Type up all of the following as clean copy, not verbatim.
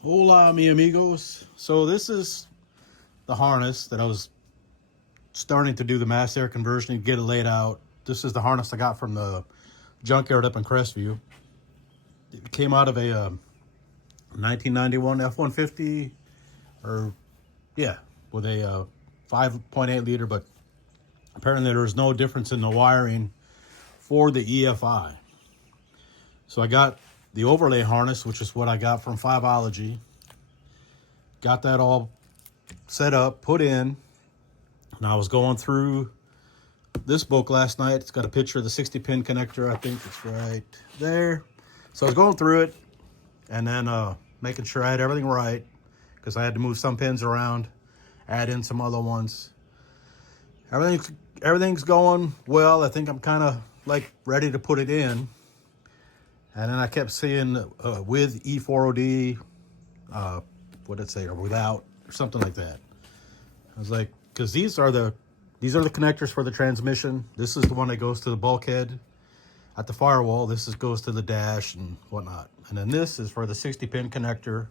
Hola, mi amigos. So this is the harness that I was starting to do the mass air conversion and get it laid out. This is the harness I got from the junkyard up in Crestview. It came out of a 1991 F-150, or yeah, with a 5.8 liter, but apparently there was no difference in the wiring for the EFI. So I got the overlay harness, which is what I got from Fiveology. Got that all set up, put in, and I was going through this book last night. It's got a picture of the 60-pin connector. I think it's right there. So I was going through it and then making sure I had everything right, because I had to move some pins around, add in some other ones. Everything's going well. I think I'm kind of like ready to put it in. And then I kept seeing with E4OD, what did it say, or without, or something like that. I was like, because these are the connectors for the transmission. This is the one that goes to the bulkhead at the firewall. This goes to the dash and whatnot. And then this is for the 60-pin connector.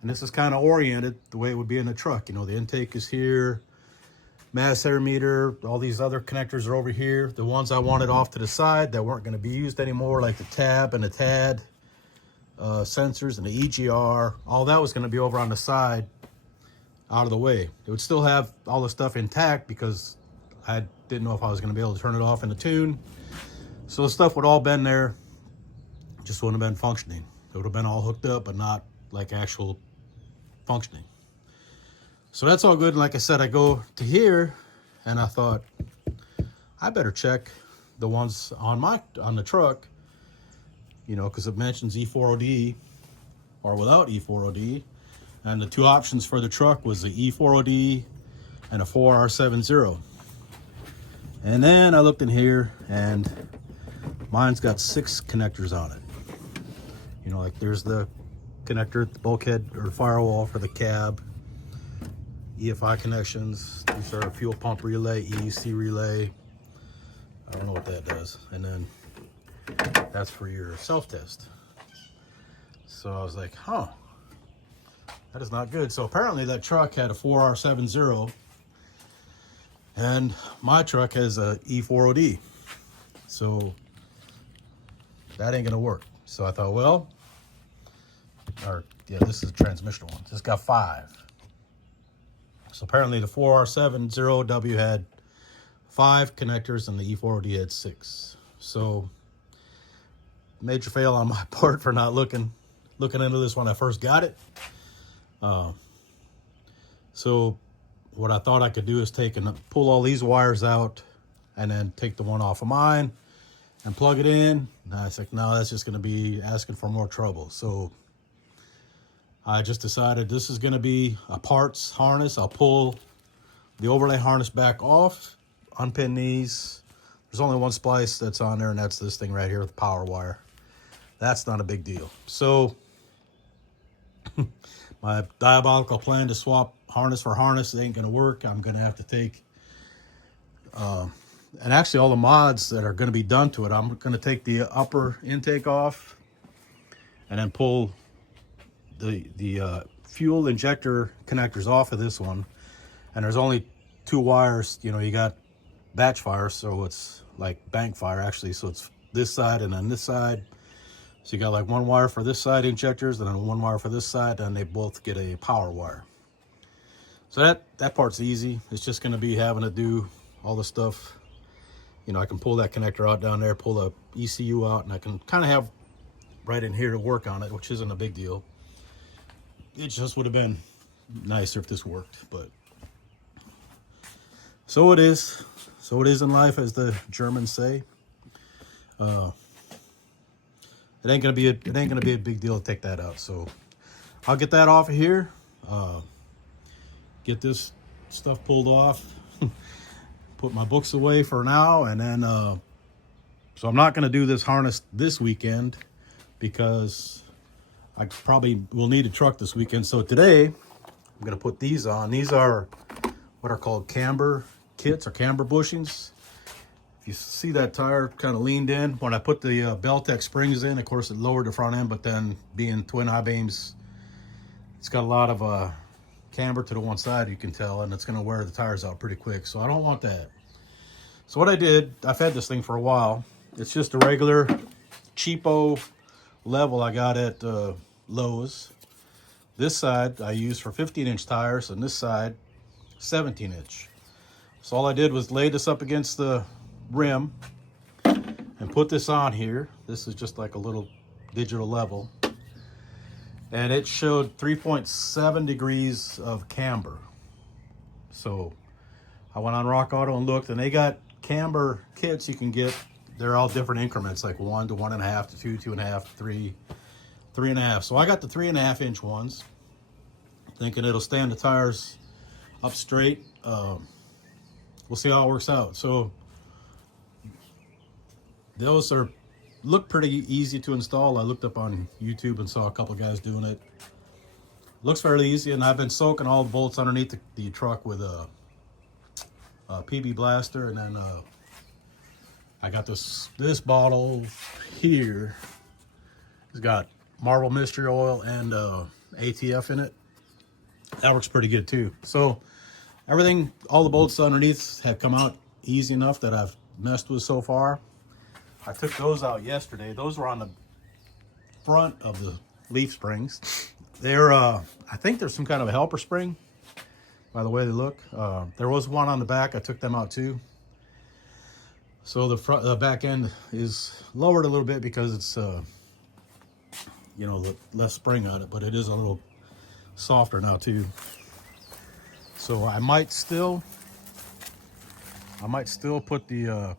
And this is kind of oriented the way it would be in a truck. You know, the intake is here, mass air meter, all these other connectors are over here. The ones I wanted off to the side that weren't going to be used anymore, like the tab and the TAD sensors and the EGR, all that was going to be over on the side, out of the way. It would still have all the stuff intact because I didn't know if I was going to be able to turn it off in the tune. So the stuff would all been there, just wouldn't have been functioning. It would have been all hooked up, but not like actual functioning. So that's all good. And like I said, I go to here and I thought I better check the ones on the truck, you know, because it mentions E4OD or without E4OD. And the two options for the truck was the E4OD and a 4R70. And then I looked in here and mine's got 6 connectors on it. You know, like there's the connector at the bulkhead or firewall for the cab, EFI connections. These are a fuel pump relay, EUC relay. I don't know what that does. And then that's for your self-test. So I was like, huh, that is not good. So apparently that truck had a 4R70 and my truck has a E4OD. So that ain't gonna work. So I thought, well, this is a transmission one. This got 5. So apparently the 4R70W had 5 connectors and the E4OD had 6. So major fail on my part for not looking into this when I first got it. So what I thought I could do is pull all these wires out and then take the one off of mine and plug it in. And I was like, no, that's just going to be asking for more trouble. So I just decided this is going to be a parts harness. I'll pull the overlay harness back off, unpin these. There's only one splice that's on there, and that's this thing right here with the power wire. That's not a big deal. So my diabolical plan to swap harness for harness ain't going to work. I'm going to have to take, and actually all the mods that are going to be done to it, I'm going to take the upper intake off and then pull the fuel injector connectors off of this one. And there's only 2 wires. You know, you got batch fire, so it's like bank fire actually. So it's this side and then this side. So you got like 1 wire for this side injectors and then 1 wire for this side, and they both get a power wire. So that part's easy. It's just going to be having to do all the stuff. You know, I can pull that connector out down there, pull the ECU out, and I can kind of have right in here to work on it, which isn't a big deal. It just would have been nicer if this worked, but so it is. So it is in life, as the Germans say. It ain't gonna be a big deal to take that out. So I'll get that off of here. Get this stuff pulled off. Put my books away for now, and then so I'm not gonna do this harness this weekend because I probably will need a truck this weekend. So today I'm gonna put these on. These are what are called camber kits or camber bushings. If you see that tire kind of leaned in, when I put the Beltec springs in, of course it lowered the front end, but then being twin I-beams, It's got a lot of camber to the one side, you can tell, and it's going to wear the tires out pretty quick. So I don't want that. So what I did, I've had this thing for a while. It's just a regular cheapo level I got at Lowe's. This side I use for 15-inch tires, and this side 17-inch. So all I did was lay this up against the rim and put this on here. This is just like a little digital level. And it showed 3.7 degrees of camber. So I went on Rock Auto and looked, and they got camber kits you can get. They're all different increments, like 1 to 1.5 to 2, 2.5, 3, 3.5. So I got the 3.5-inch ones, thinking it'll stand the tires up straight. We'll see how it works out. So those look pretty easy to install. I looked up on YouTube and saw a couple guys doing it. Looks fairly easy, and I've been soaking all the bolts underneath the truck with a PB blaster, and then I got this bottle here. It's got Marble Mystery Oil and ATF in it. That works pretty good too. So everything, all the bolts underneath have come out easy enough that I've messed with so far. I took those out yesterday. Those were on the front of the leaf springs. They're, I think there's some kind of a helper spring by the way they look. There was one on the back. I took them out too. So the back end is lowered a little bit because it's, you know, less spring on it, but it is a little softer now too. So I might still put the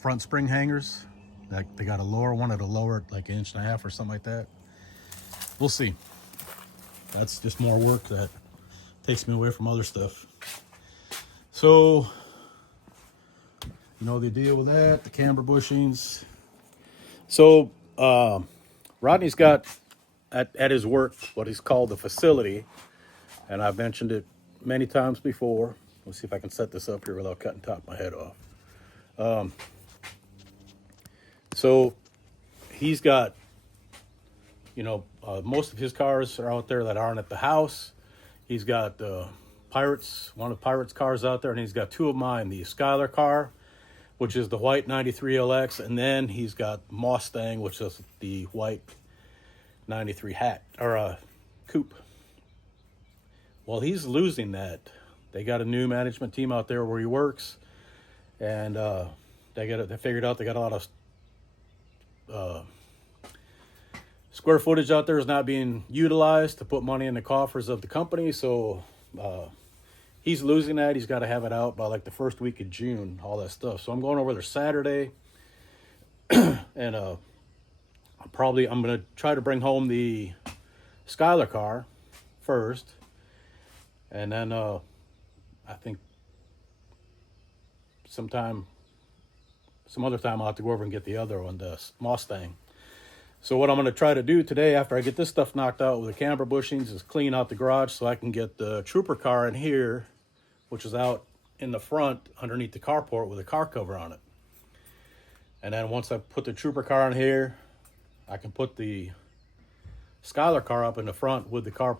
front spring hangers. Like they got a lower one at a lower, like 1.5 inches or something like that. We'll see. That's just more work that takes me away from other stuff. So, you know the deal with that, the camber bushings. So, Rodney's got at his work what he's called the facility, and I've mentioned it many times before. Let's see if I can set this up here without cutting top of my head off. So he's got, you know, most of his cars are out there that aren't at the house. He's got one of Pirate's cars out there, and he's got 2 of mine, the Skyler car, which is the white 93 LX, and then he's got Mustang, which is the white 93 coupe. Well, he's losing that. They got a new management team out there where he works, and they figured out they got a lot of square footage out there is not being utilized to put money in the coffers of the company. So he's losing that. He's got to have it out by like the first week of June, all that stuff. So I'm going over there Saturday, and I'm going to try to bring home the Skyler car first, and then I think some other time I'll have to go over and get the other one, the Mustang. So what I'm going to try to do today, after I get this stuff knocked out with the camber bushings, is clean out the garage so I can get the trooper car in here, which is out in the front underneath the carport with a car cover on it. And then once I put the trooper car in here, I can put the Skyler car up in the front with the car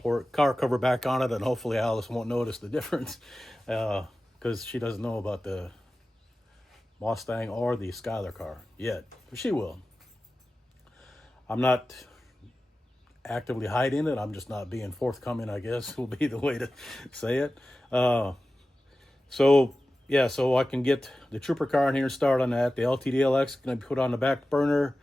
cover back on it, and hopefully Alice won't notice the difference because she doesn't know about the Mustang or the Skyler car yet. But she will. I'm not actively hiding it. I'm just not being forthcoming, I guess, will be the way to say it. So I can get the trooper car in here and start on that. The LTDLX is going to be put on the back burner.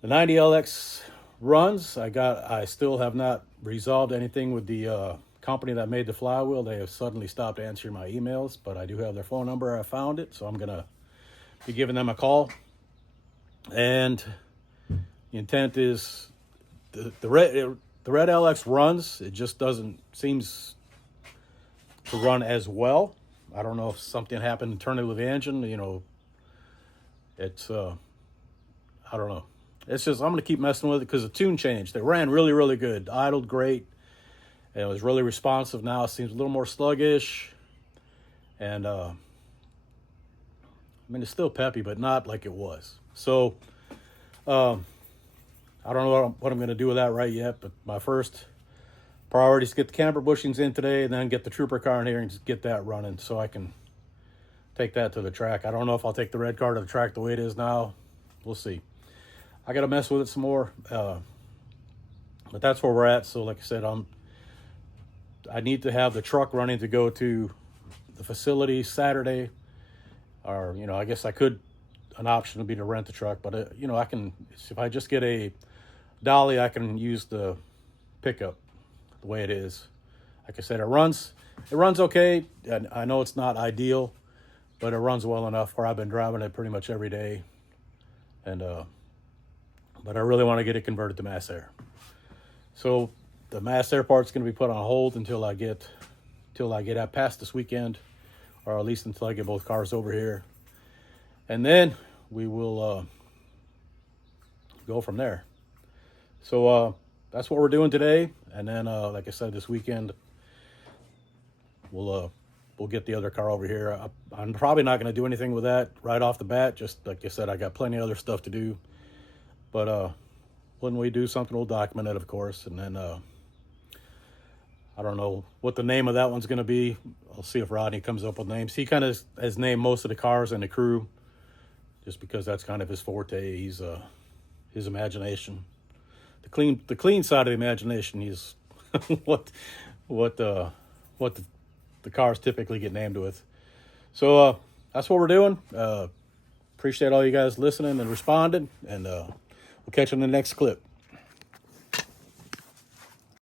The 90LX runs. I still have not resolved anything with the company that made the flywheel. They have suddenly stopped answering my emails, but I do have their phone number. I found it, so I'm going to be giving them a call. And the intent is the red LX runs. It just seems to run as well. I don't know if something happened internally with the engine. You know, it's I don't know. It's just I'm going to keep messing with it because the tune changed. They ran really, really good, idled great, and it was really responsive. Now it seems a little more sluggish, and I mean it's still peppy, but not like it was. So I don't know what I'm going to do with that right yet, but my first priorities: get the camber bushings in today, and then get the trooper car in here and just get that running so I can take that to the track. I don't know if I'll take the red car to the track the way it is now. We'll see. I got to mess with it some more, but that's where we're at. So like I said, I need to have the truck running to go to the facility Saturday, or I guess an option would be to rent the truck, but I can, if I just get a dolly, I can use the pickup the way it is. Like I said, it runs okay, and I know it's not ideal, but it runs well enough where I've been driving it pretty much every day. And but I really want to get it converted to mass air. So the mass air part's going to be put on hold until I get out past this weekend, or at least until I get both cars over here, and then we will go from there. So that's what we're doing today, and then like I said, this weekend we'll get the other car over here. I'm probably not going to do anything with that right off the bat. Just like I said, I got plenty of other stuff to do. But when we do something, we'll document it, of course. And then I don't know what the name of that one's going to be. I'll see if Rodney comes up with names. He kind of has named most of the cars and the crew, just because that's kind of his forte. He's his imagination, the clean side of the imagination. He's what the cars typically get named with. So that's what we're doing. Appreciate all you guys listening and responding, and we'll catch you in the next clip.